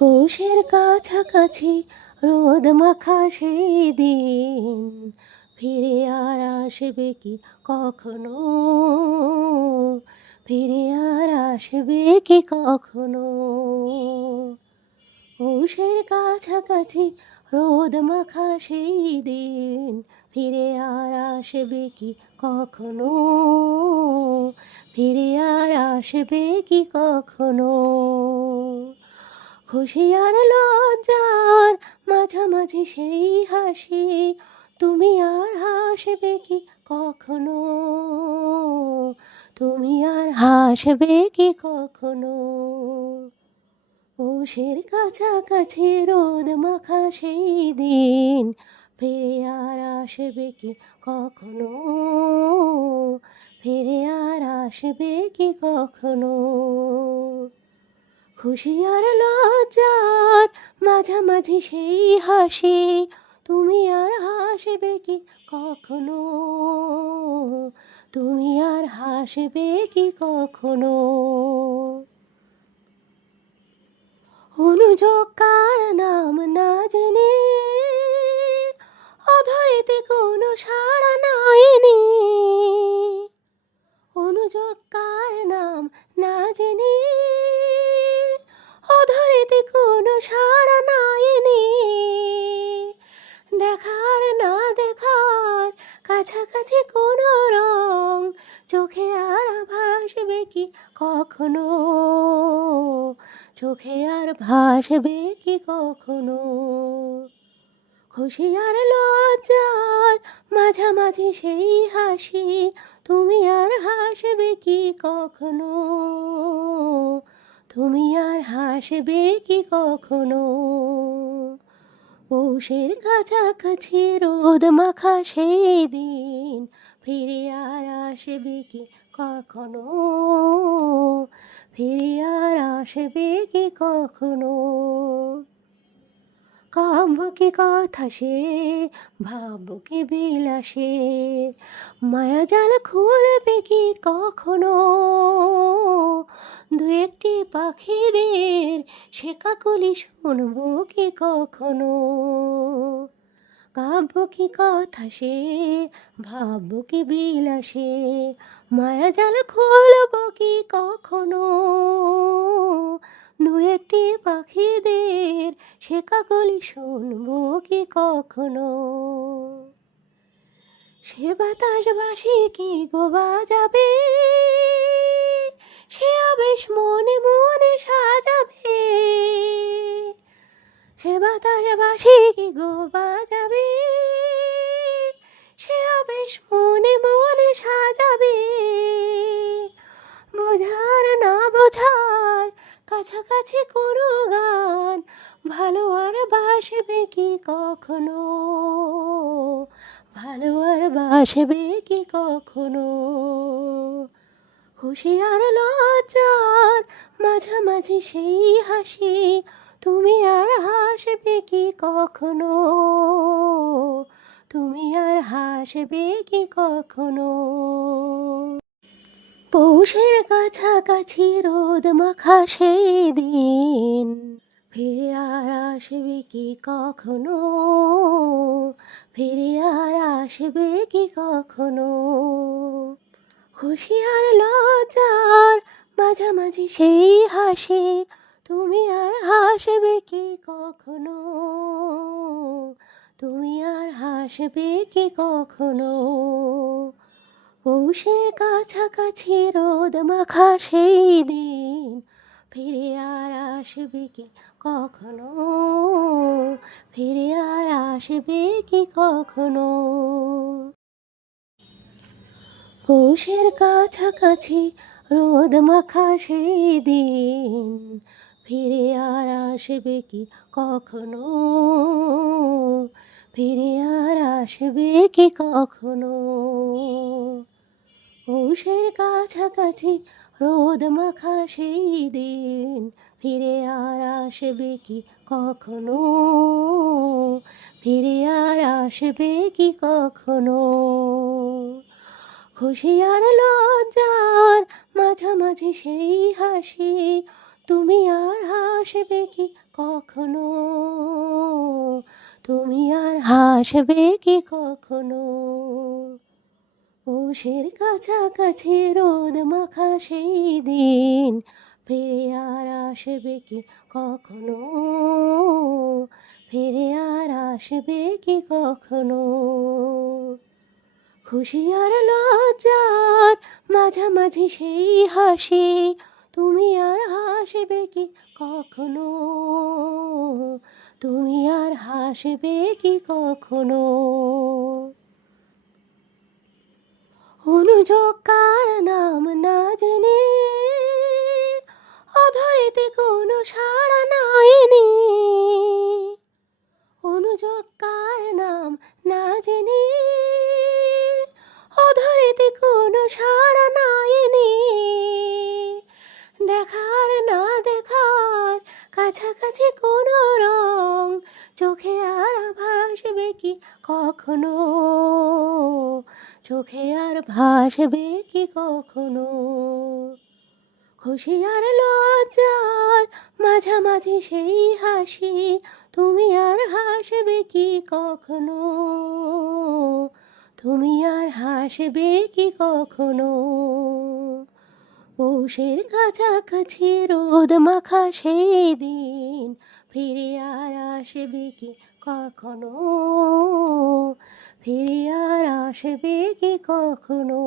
পৌষের কাছাকাছি রোদ মাখা সেই দিন ফিরে আর আসবে কি কখনো? ফিরে আর আসবে কি কখনো? পৌষের কাছাকাছি রোদ মাখা সেই দিন ফিরে আর আসবে কি কখনো? ফিরে আর আসবে কি কখনো? খুশি আর লজ্জার মাঝামাঝি সেই হাসি তুমি আর হাসবে কি কখনো? তুমি আর হাসবে কি কখনো? পৌষের কাছাকাছি রোদ মাখা সেই দিন ফিরে আর আসবে কি কখনো? ফিরে আর আসবে কি কখনো? খুশি আর লজ্জার মাঝামাঝি সেই হাসি তুমি আর হাসবে কি কখনো? তুমি আর হাসবে কি কখনো? অনুযোগ কার নাম না জেনে অধরেতে কোনো সাড়া নাইনি। অনুযোগ কার নাম না জেনে অধরেতে কোনো সাড়া নাইনি। দেখার না দেখার কাছাকাছি কোনো রং চোখে আর ভাসবে কি কখনো? চোখে আর ভাসবে কি কখনো? খুশি আর লজ্জার মাঝামাঝি সেই হাসি তুমি আর হাসবে কি কখনো? তুমি আর হাসবে কি কখনো? পৌষের কাছাকাছি রোদ মাখা সেই দিন ফিরে আর আসবে কি কখনো? ফিরে আর আসবে কি কখনো? কাব্য কি কথা সে ভাবব কি বিলাসে মায়া জাল খুলবে কি কখনো? দু একটি পাখিদের সে কাকলি শুনবো কি কখনো? কাব্য কি কথা সে ভাবব কি বিলাসে মায়া জাল খুলব কি কখনো? দু একটি পাখিদের সে কাকলি শুনবো কি কখনো? সে বাতাস বাসি কি গো বাজাবে সে আবেশ মনে মনে সাজাবে। সে বাতাস বাসি কি গো বাজাবে সে আবেশ মনে মনে সাজাবে। বোঝার না বোঝার কাছাকাছি কোনো গান ভালো আর বাসবে কি কখনো? ভালো আর বাসবে কি কখনো? খুশি আর লজ্জার মাঝামাঝি সেই হাসি তুমি আর হাসবে কি কখনো? তুমি আর হাসবে কি কখনো? পৌষের কাছাকাছি রোদ মাখা সেই দিন ফিরে আর আসবে কি কখনো? ফিরে আর আসবে কি কখনো? খুশি আর লজ্জার মাঝামাঝি সেই হাসি তুমি আর হাসবে কি কখনো? তুমি আর হাসবে কি কখনো? পৌষের কাছাকাছি রোদ মাখা সেই দিন ফিরে আর আসবে কি কখনো? ফিরে আর আসবে কি কখনো? পৌষের কাছাকাছি রোদ মাখা সেই দিন ফিরে আর আসবে কি কখনো? ফিরে আর আসবে কি কখনো? পৌষের কাছাকাছি রোদ মাখা সেই দিন ফিরে আর আসবে কি কখনো? ফিরে আর আসবে কি কখনো? খুশি আর লজ্জার মাঝামাঝি সেই হাসি তুমি আর আসবে কি কখনো, তুমি আর হাসবে কি কখনো। পৌষের কাছাকাছি রোদ মাখা সেই দিন ফিরে আর আসবে কি কখনো, ফিরে আর আসবে কি কখনো। খুশি আর লজ্জার মাঝামাঝি সেই হাসি, তুমি আর হাসবে কি কখনো, তুমি আর হাসবে কি কখনো। অনুযোগ কার নাম না জেনে অধরেতে কোনো সাড়া নাইনি, অনুযোগ কার নাম না জেনে অধরেতে কোনো সাড়া নাইনি। দেখার না দেখার কাছাকাছি কোনো রং, চোখে আর ভাসবে কি কখনো, চোখে আর ভাসবে কি কখনো। খুশি আর লজ্জার মাঝামাঝি সেই হাসি, তুমি আর হাসবে কি কখনো, তুমি আর হাসবে কি কখনো। পৌষের কাছাকাছি রোদ মাখা সেই দিন ফিরে আর আসবে কি কখনো, ফিরে আর আসবে কি কখনো।